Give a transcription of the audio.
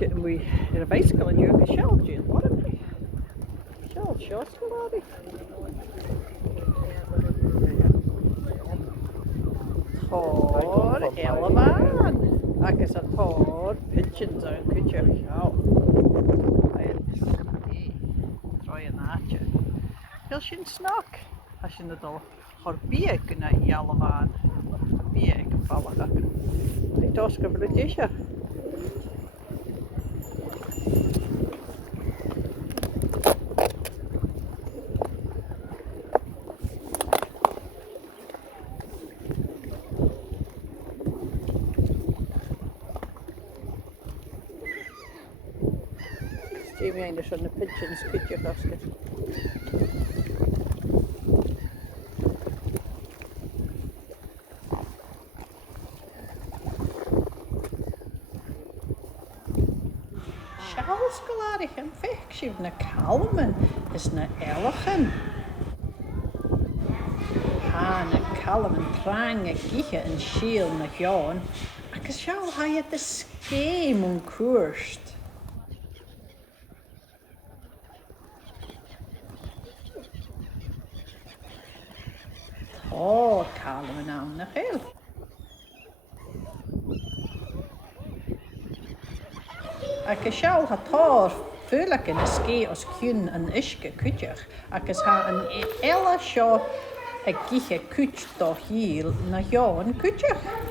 we in a bicycle and you can shell Jane, what am I? Shell, laddie. Tor elefant. Agus a tor pigeons on kutcher shell. Try an atje. Heel sin snak. Als je het al horbie kunnen elefant. Bie ik vallen. Ik tosk over het isje. Jamie eindigt van de pigeons kutje gasten. Sjaalskelarig en vechtje na kalmen is na elgen. Ha na kalmen trange giche en schiel na jaan. Agus sjaal ha je de skeem koerst. Oh, kalmen aan na heel. Agus sjaal ha tar fuileach in a ské os ciún an isce cúteach agus ha an eile seo a giche cút do híl na jaan cúteach.